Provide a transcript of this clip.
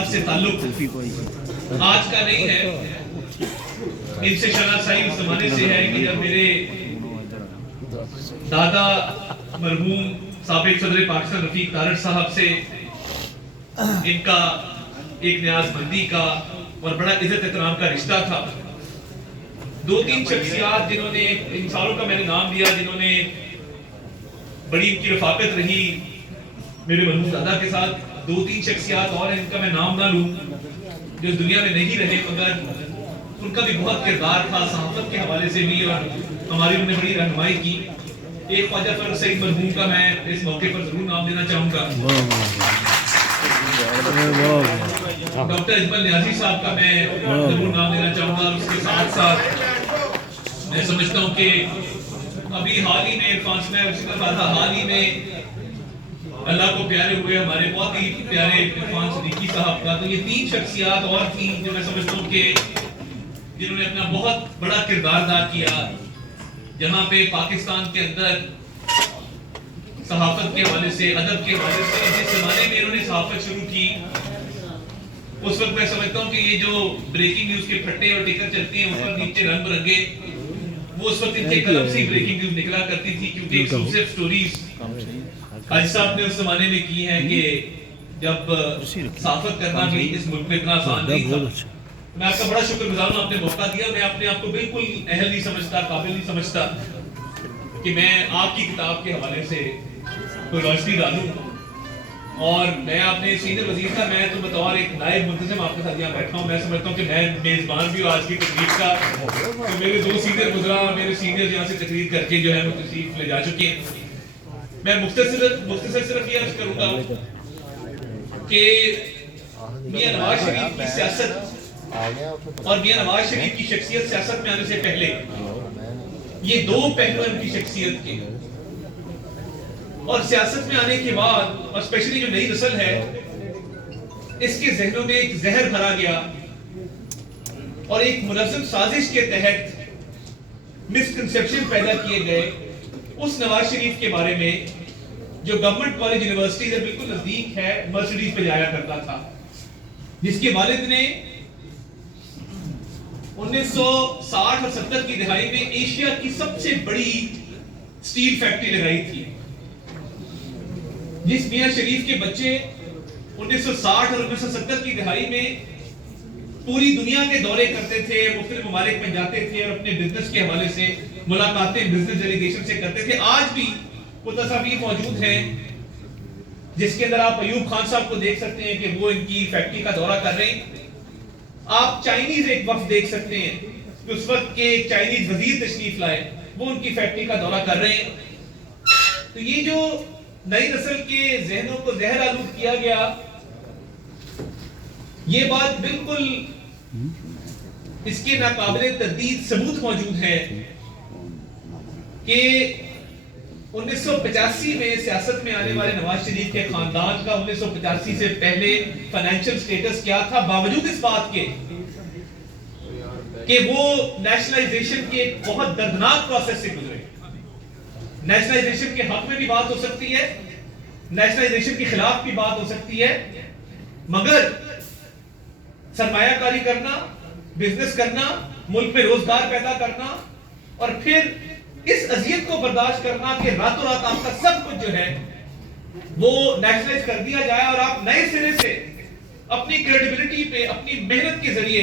افراد سے تعلق آج کا نہیں ہے، ان سے شناسائی اس زمانے سے ہے کہ جب میرے دادا مرحوم سابق صدر پاکستان رفیق تارڑ صاحب سے ان کا ایک نیاز مندی کا اور بڑا عزت احترام کا رشتہ تھا۔ دو تین شخصیات جنہوں نے انسانوں کا میں نے نام دیا، جنہوں نے بڑی ان کی رفاقت رہی میرے مرحوم دادا کے ساتھ، دو تین شخصیات اور ہیں ان کا میں نام نہ لوں جو اس دنیا میں نہیں رہے، مگر ان کا بھی بہت کردار تھا صحافت کے حوالے سے بھی، اور ہماری انہوں نے بڑی رہنمائی کی۔ ایک خواجہ فرخ سعید مرحوم کا میں اس موقع پر ضرور نام دینا چاہوں گا، ڈاکٹر اجمل نیازی صاحب کا میں ضرور نام دینا چاہوں گا، اور اس کے ساتھ ساتھ میں سمجھتا ہوں کہ ابھی حال ہی میں عرفان سے میں اسی کا بات تھا، حال ہی میں اللہ کو پیارے ہوئے ہمارے بہت ہی پیارے عرفان صدیقی صاحب کا۔ تو یہ تین شخصیات اور تھیں جو میں سمجھتا ہوں کہ جنہوں نے اپنا بہت بڑا کردار ادا کیا، جہاں پہ پاکستان کے اندر صحافت کے حوالے سے، ادب کے حوالے سے جس زمانے میں انہوں نے صحافت شروع کی، اس وقت میں سمجھتا ہوں کہ یہ جو بریکنگ نیوز کے پھٹے اور ٹکر چلتے ہیں اوپر نیچے رنگ برنگے، وہ اس وقت ان کے قلم سے ہی بریکنگ نیوز نکلا کرتی تھی، کیونکہ ایکسکلوسیو سٹوریز حاج صاحب نے اس زمانے میں کی ہیں کہ جب صحافت کرنا بھی اس ملک میں اتنا آسان نہیں تھا۔ میں آپ کا بڑا شکر گزار ہوں، آپ نے موقع دیا۔ میں اپنے آپ کو بالکل اہل نہیں سمجھتا، قابل نہیں سمجھتا کہ میں آپ کی کتاب کے حوالے سے کوئی روشنی ڈالوں، اور میں اپنے سینئر وزیر کا میں تو بطور ایک نائب منتظم آپ کے ساتھ یہاں بیٹھا ہوں۔ میں سمجھتا ہوں کہ میں میزبان بھی ہوں آج کی تقریب کا، تو میرے دو سینئر گزراں میرے سینئر یہاں سے تقریر کر کے جو ہے وہ تشریف لے جا چکے ہیں۔ میں مختصر صرف یہ عرض کروں گا کہ میاں نواز شریف کی سیاست اور میاں نواز شریف کی شخصیت سیاست میں آنے سے پہلے یہ دو پہلو ان کی شخصیت کے، اور سیاست میں آنے کے بعد اور اسپیشلی جو نئی نسل ہے اس کے ذہنوں میں ایک زہر بھرا گیا، اور ایک منظم سازش کے تحت مسکنسیپشن پیدا کیے گئے اس نواز شریف کے بارے میں جو گورنمنٹ کالج یونیورسٹی سے بالکل نزدیک ہے، مرسیڈیز پہ جایا کرتا تھا، جس کے والد نے 1960 اور 70 کی دہائی میں ایشیا کی سب سے بڑی سٹیل فیکٹری لگائی تھی، جس میاں شریف کے بچے 1960 اور 1970 کی دہائی میں پوری دنیا کے دورے کرتے تھے، مختلف ممالک میں جاتے تھے اور اپنے بزنس کے حوالے سے ملاقاتیں بزنس ڈیلیگیشن سے کرتے تھے۔ آج بھی وہ تصاویر موجود ہیں جس کے اندر آپ ایوب خان صاحب کو دیکھ سکتے ہیں کہ وہ ان کی فیکٹری کا دورہ کر رہے ہیں۔ آپ چائنیز ایک وفد دیکھ سکتے ہیں کہ اس وقت کے ایک چائنیز وزیر تشریف لائے، وہ ان کی فیکٹری کا دورہ کر رہے ہیں۔ تو یہ جو نئی نسل کے ذہنوں کو زہر آلود کیا گیا، یہ بات بالکل اس کے ناقابل تردید ثبوت موجود ہے کہ 1985 میں سیاست میں آنے والے نواز شریف کے خاندان کا 1985 سے پہلے فائنینشل سٹیٹس کیا تھا، باوجود اس بات کے کہ وہ نیشنلائزیشن کے ایک بہت دردناک پروسیس سے گزرے۔ نیشنلائزیشن کے حق میں بھی بات ہو سکتی ہے، نیشنلائزیشن کے خلاف بھی بات ہو سکتی ہے، مگر سرمایہ کاری کرنا، بزنس کرنا، ملک میں روزگار پیدا کرنا، اور پھر اس اذیت کو برداشت کرنا کہ راتوں رات آپ کا سب کچھ جو ہے وہ نیشنلائز کر دیا جائے اور آپ نئے سرے سے اپنی کریڈیبلٹی پہ اپنی محنت کے ذریعے